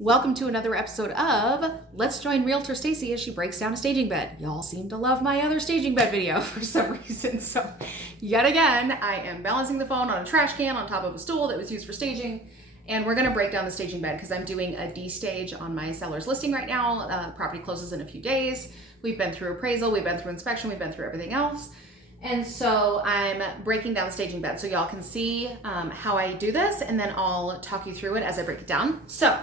Welcome to another episode of Let's Join Realtor Stacie as she breaks down a staging bed. Y'all seem to love my other staging bed video for some reason. So yet again, I am balancing the phone on a trash can on top of a stool that was used for staging. And we're gonna break down the staging bed because I'm doing a D-stage on my seller's listing right now. The property closes in a few days. We've been through appraisal, we've been through inspection, we've been through everything else. And so I'm breaking down the staging bed so y'all can see how I do this, and then I'll talk you through it as I break it down. So,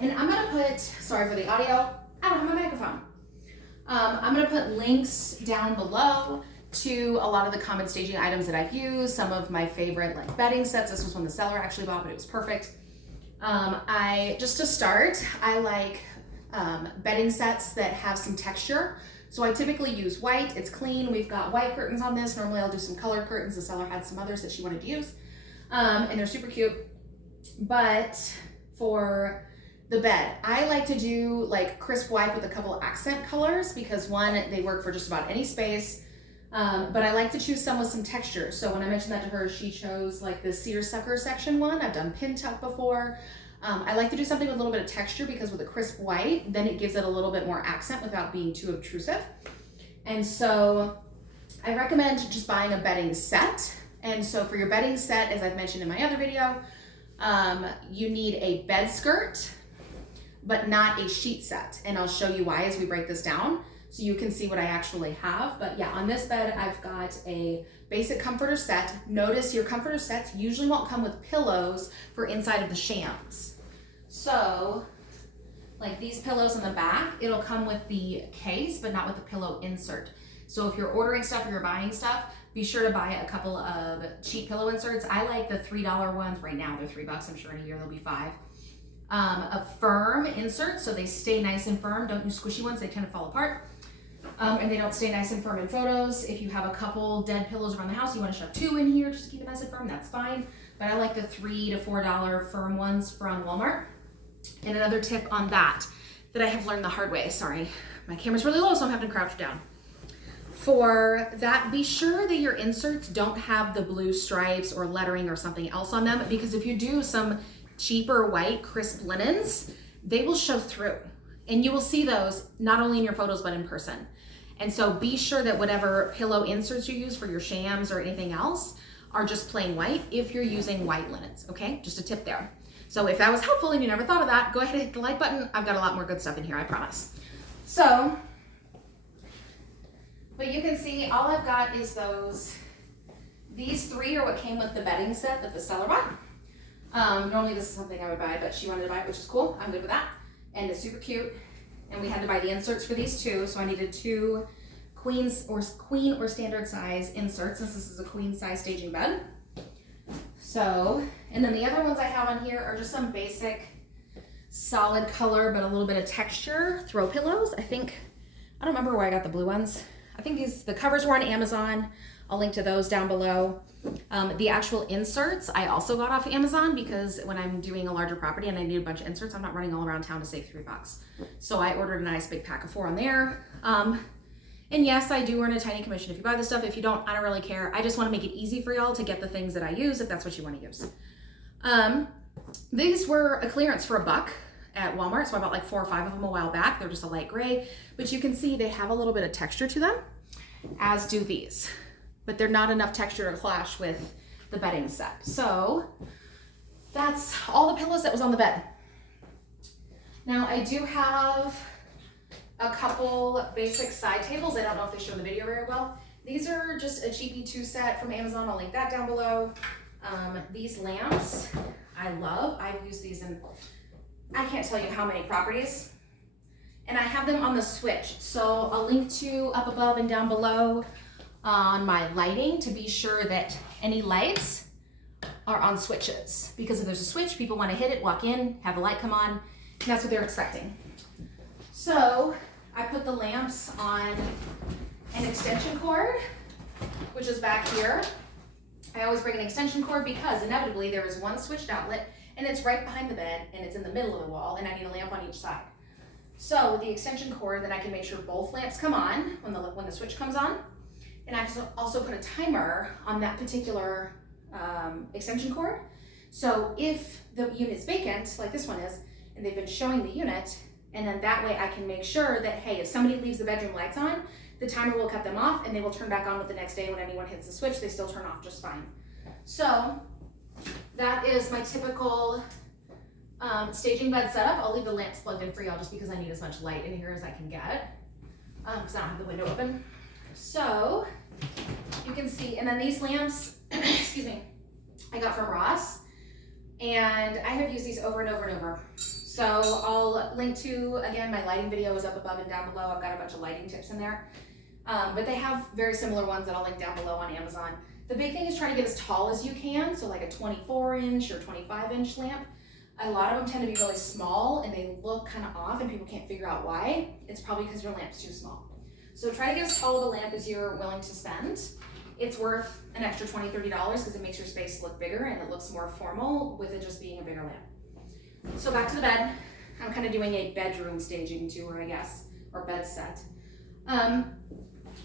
and I'm gonna put, sorry for the audio, I don't have my microphone. I'm gonna put links down below to a lot of the common staging items that I've used, some of my favorite like bedding sets. This was one the seller actually bought, but it was perfect. Just to start, I like bedding sets that have some texture. So I typically use white, it's clean. We've got white curtains on this. Normally I'll do some colored curtains. The seller had some others that she wanted to use. And they're super cute. But for the bed, I like to do like crisp white with a couple of accent colors because one, they work for just about any space. But I like to choose some with some texture. So when I mentioned that to her, she chose like the seersucker section one. I've done pin tuck before. I like to do something with a little bit of texture because with a crisp white, then it gives it a little bit more accent without being too obtrusive. And so I recommend just buying a bedding set. And so for your bedding set, as I've mentioned in my other video, you need a bed skirt, but not a sheet set. And I'll show you why as we break this down so you can see what I actually have. But yeah, on this bed, I've got a basic comforter set. Notice your comforter sets usually won't come with pillows for inside of the shams. So like these pillows in the back, it'll come with the case, but not with the pillow insert. So if you're ordering stuff or you're buying stuff, be sure to buy a couple of cheap pillow inserts. I like the $3 ones. Right now they're $3. I'm sure in a year they'll be $5. A firm insert, so they stay nice and firm. Don't use squishy ones, they tend to fall apart. And they don't stay nice and firm in photos. If you have a couple dead pillows around the house, you want to shove 2 in here just to keep it nice and firm, that's fine. But I like the $3 to $4 firm ones from Walmart. And another tip on that I have learned the hard way, sorry, my camera's really low, so I'm having to crouch down. For that, be sure that your inserts don't have the blue stripes or lettering or something else on them, because if you do some cheaper white crisp linens, they will show through. And you will see those not only in your photos, but in person. And so be sure that whatever pillow inserts you use for your shams or anything else are just plain white if you're using white linens, okay? Just a tip there. So if that was helpful and you never thought of that, go ahead and hit the like button. I've got a lot more good stuff in here, I promise. So, but you can see all I've got is these 3 are what came with the bedding set that the seller bought. Normally this is something I would buy, but she wanted to buy it, which is cool. I'm good with that. And it's super cute. And we had to buy the inserts for these 2, so I needed 2 queen or standard size inserts since this is a queen size staging bed. So, and then the other ones I have on here are just some basic solid color but a little bit of texture throw pillows. I don't remember where I got the blue ones. I think the covers were on Amazon. I'll link to those down below. The actual inserts I also got off Amazon because when I'm doing a larger property and I need a bunch of inserts, I'm not running all around town to save $3. So I ordered a nice big pack of 4 on there. And yes, I do earn a tiny commission if you buy this stuff. If you don't, I don't really care. I just want to make it easy for y'all to get the things that I use if that's what you want to use. These were a clearance for $1 at Walmart. So I bought like 4 or 5 of them a while back. They're just a light gray, but you can see they have a little bit of texture to them, as do these. But they're not enough texture to clash with the bedding set. So that's all the pillows that was on the bed. Now I do have a couple basic side tables. I don't know if they show in the video very well. These are just a cheapy 2 set from Amazon. I'll link that down below. These lamps I love. I've used these in I can't tell you how many properties. And I have them on the switch. So I'll link to up above and down below on my lighting to be sure that any lights are on switches, because if there's a switch, people want to hit it, walk in, have the light come on, and that's what they're expecting. So I put the lamps on an extension cord, which is back here. I always bring an extension cord because inevitably there is one switched outlet and it's right behind the bed and it's in the middle of the wall and I need a lamp on each side. So with the extension cord, then I can make sure both lamps come on when the switch comes on. And I also put a timer on that particular extension cord. So if the unit's vacant, like this one is, and they've been showing the unit, and then that way I can make sure that, hey, if somebody leaves the bedroom lights on, the timer will cut them off and they will turn back on with the next day. When anyone hits the switch, they still turn off just fine. So that is my typical staging bed setup. I'll leave the lamps plugged in for y'all just because I need as much light in here as I can get, because I don't have the window open. So you can see, and then these lamps, excuse me, I got from Ross, and I have used these over and over and over. So I'll link to, again, my lighting video is up above and down below. I've got a bunch of lighting tips in there, but they have very similar ones that I'll link down below on Amazon. The big thing is try to get as tall as you can, so like a 24-inch or 25-inch lamp. A lot of them tend to be really small and they look kind of off and people can't figure out why. It's probably because your lamp's too small. So try to get as tall of a lamp as you're willing to spend. It's worth an extra $20, $30 because it makes your space look bigger and it looks more formal with it just being a bigger lamp. So back to the bed. I'm kind of doing a bedroom staging tour, I guess, or bed set.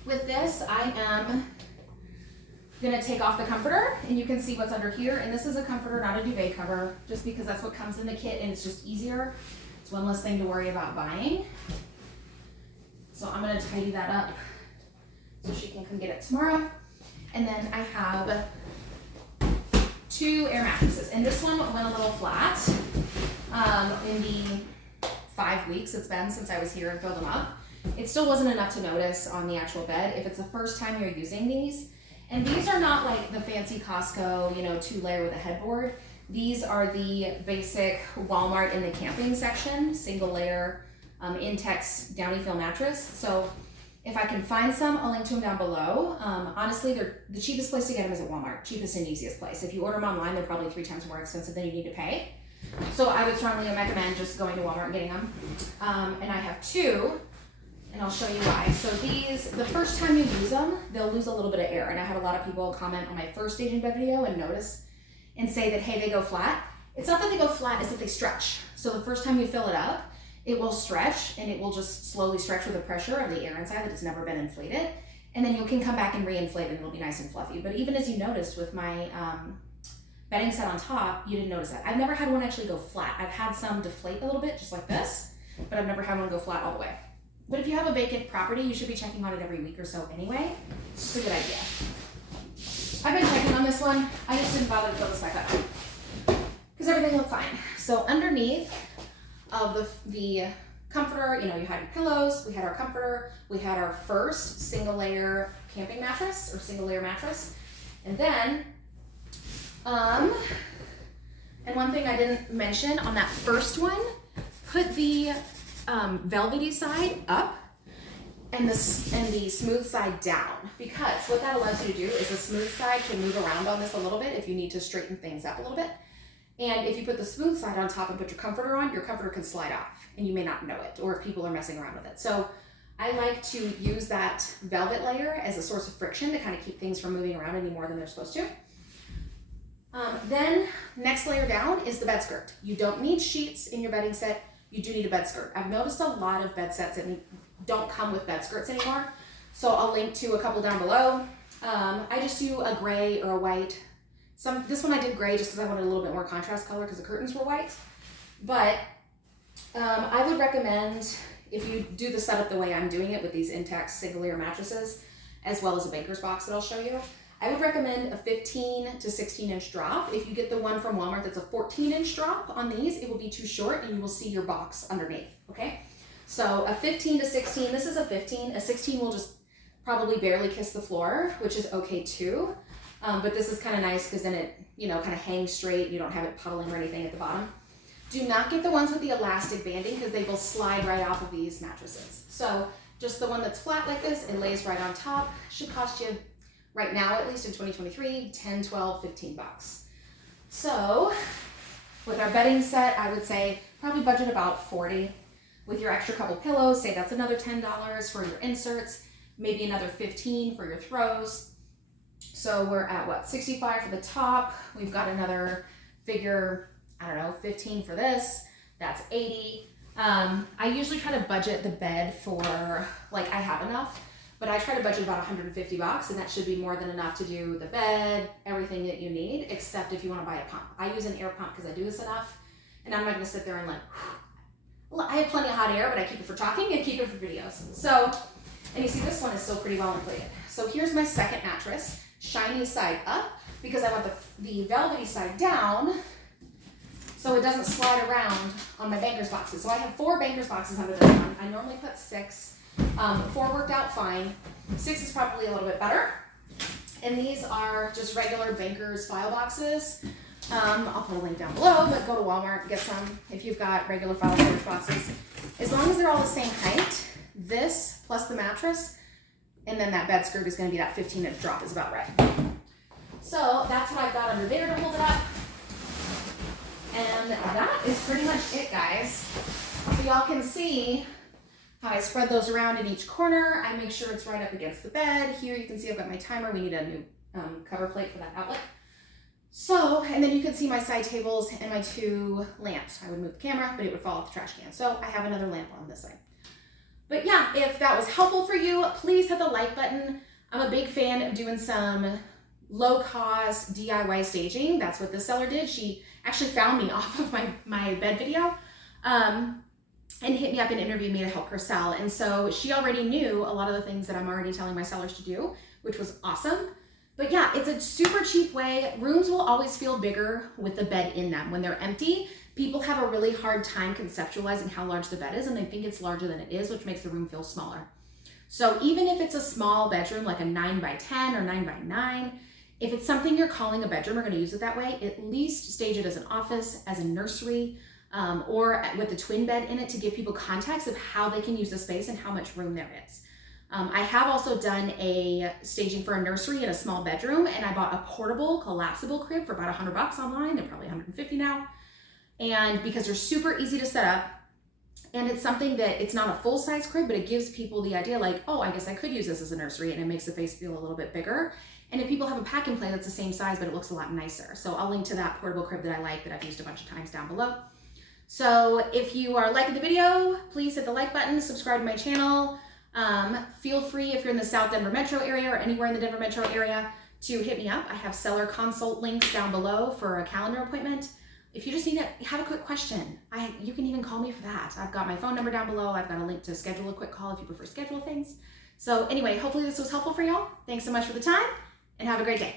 With this, I am gonna take off the comforter and you can see what's under here. And this is a comforter, not a duvet cover, just because that's what comes in the kit and it's just easier. It's one less thing to worry about buying. So I'm gonna tidy that up so she can come get it tomorrow. And then I have 2 air mattresses, and this one went a little flat in the 5 weeks it's been since I was here and filled them up. It still wasn't enough to notice on the actual bed if it's the first time you're using these. And these are not like the fancy Costco, 2-layer with a headboard. These are the basic Walmart in the camping section, single layer Intex Downy Feel mattress. So if I can find some, I'll link to them down below. Honestly, they're the cheapest place to get them is at Walmart, cheapest and easiest place. If you order them online, they're probably 3 times more expensive than you need to pay. So I would strongly recommend just going to Walmart and getting them. And I have 2, and I'll show you why. So these, the first time you use them, they'll lose a little bit of air. And I had a lot of people comment on my first staging bed video and notice and say that, hey, they go flat. It's not that they go flat, it's that they stretch. So the first time you fill it up, it will stretch and it will just slowly stretch with the pressure of the air inside that it's never been inflated. And then you can come back and re-inflate it and it'll be nice and fluffy. But even as you noticed with my bedding set on top, you didn't notice that. I've never had one actually go flat. I've had some deflate a little bit, just like this, but I've never had one go flat all the way. But if you have a vacant property, you should be checking on it every week or so anyway. It's just a good idea. I've been checking on this one. I just didn't bother to fill this back up because everything looked fine. So underneath of the comforter, you had your pillows, we had our comforter, we had our first single layer camping mattress or single layer mattress. And then, and one thing I didn't mention on that first one, put the velvety side up and the smooth side down, because what that allows you to do is the smooth side can move around on this a little bit if you need to straighten things up a little bit. And if you put the smooth side on top and put your comforter on, your comforter can slide off and you may not know it, or if people are messing around with it. So I like to use that velvet layer as a source of friction to kind of keep things from moving around any more than they're supposed to. Then next layer down is the bed skirt. You don't need sheets in your bedding set. You do need a bed skirt. I've noticed a lot of bed sets that don't come with bed skirts anymore. So I'll link to a couple down below. I just do a gray or a white. This one I did gray just because I wanted a little bit more contrast color because the curtains were white. But I would recommend, if you do the setup the way I'm doing it with these Intex single layer mattresses, as well as a banker's box that I'll show you, I would recommend a 15 to 16 inch drop. If you get the one from Walmart that's a 14-inch drop on these, it will be too short and you will see your box underneath, okay? So a 15 to 16, this is a 15. A 16 will just probably barely kiss the floor, which is okay too. But this is kind of nice because then it, kind of hangs straight. You don't have it puddling or anything at the bottom. Do not get the ones with the elastic banding because they will slide right off of these mattresses. So just the one that's flat like this, it lays right on top. Should cost you, right now at least in 2023, 10, 12, 15 bucks. So with our bedding set, I would say probably budget about 40. With your extra couple pillows, say that's another $10 for your inserts, maybe another 15 for your throws. So we're at what, 65 for the top. We've got another figure, 15 for this. That's 80. I usually try to budget the bed for, I have enough, but I try to budget about 150 bucks, and that should be more than enough to do the bed, everything that you need, except if you want to buy a pump. I use an air pump because I do this enough, and I'm not going to sit there and I have plenty of hot air, but I keep it for talking and keep it for videos. So, and you see this one is still pretty well inflated. So here's my second mattress, shiny side up, because I want the velvety side down so it doesn't slide around on my banker's boxes. So I have 4 banker's boxes under this one. I normally put 6. 4 worked out fine. 6 is probably a little bit better. And these are just regular banker's file boxes. I'll put a link down below, but go to Walmart and get some if you've got regular file storage boxes. As long as they're all the same height, this plus the mattress, and then that bed skirt is going to be that 15-inch drop is about right. So that's what I've got under there to hold it up. And that is pretty much it, guys. So y'all can see how I spread those around in each corner. I make sure it's right up against the bed. Here you can see I've got my timer. We need a new cover plate for that outlet. So, and then you can see my side tables and my 2 lamps. I would move the camera, but it would fall off the trash can. So I have another lamp on this side. But yeah, if that was helpful for you, please hit the like button. I'm a big fan of doing some low-cost DIY staging. That's what this seller did. She actually found me off of my bed video and hit me up and interviewed me to help her sell. And so she already knew a lot of the things that I'm already telling my sellers to do, which was awesome. But yeah, it's a super cheap way. Rooms will always feel bigger with the bed in them. When they're empty, people have a really hard time conceptualizing how large the bed is, and they think it's larger than it is, which makes the room feel smaller. So even if it's a small bedroom, like a 9x10 or 9x9, if it's something you're calling a bedroom, or going to use it that way, at least stage it as an office, as a nursery, or with a twin bed in it to give people context of how they can use the space and how much room there is. I have also done a staging for a nursery in a small bedroom, and I bought a portable collapsible crib for about $100 online. They're probably $150 now. And because they're super easy to set up, and it's something that it's not a full-size crib, but it gives people the idea like, oh, I guess I could use this as a nursery, and it makes the face feel a little bit bigger. And if people have a pack and play that's the same size, but it looks a lot nicer. So I'll link to that portable crib that I like, that I've used a bunch of times down below. So if you are liking the video, please hit the like button, subscribe to my channel. Feel free, if you're in the South Denver metro area or anywhere in the Denver metro area, to hit me up. I have seller consult links down below for a calendar appointment. If you just need to have a quick question, you can even call me for that. I've got my phone number down below. I've got a link to schedule a quick call if you prefer schedule things. So anyway, hopefully this was helpful for y'all. Thanks so much for the time, and have a great day.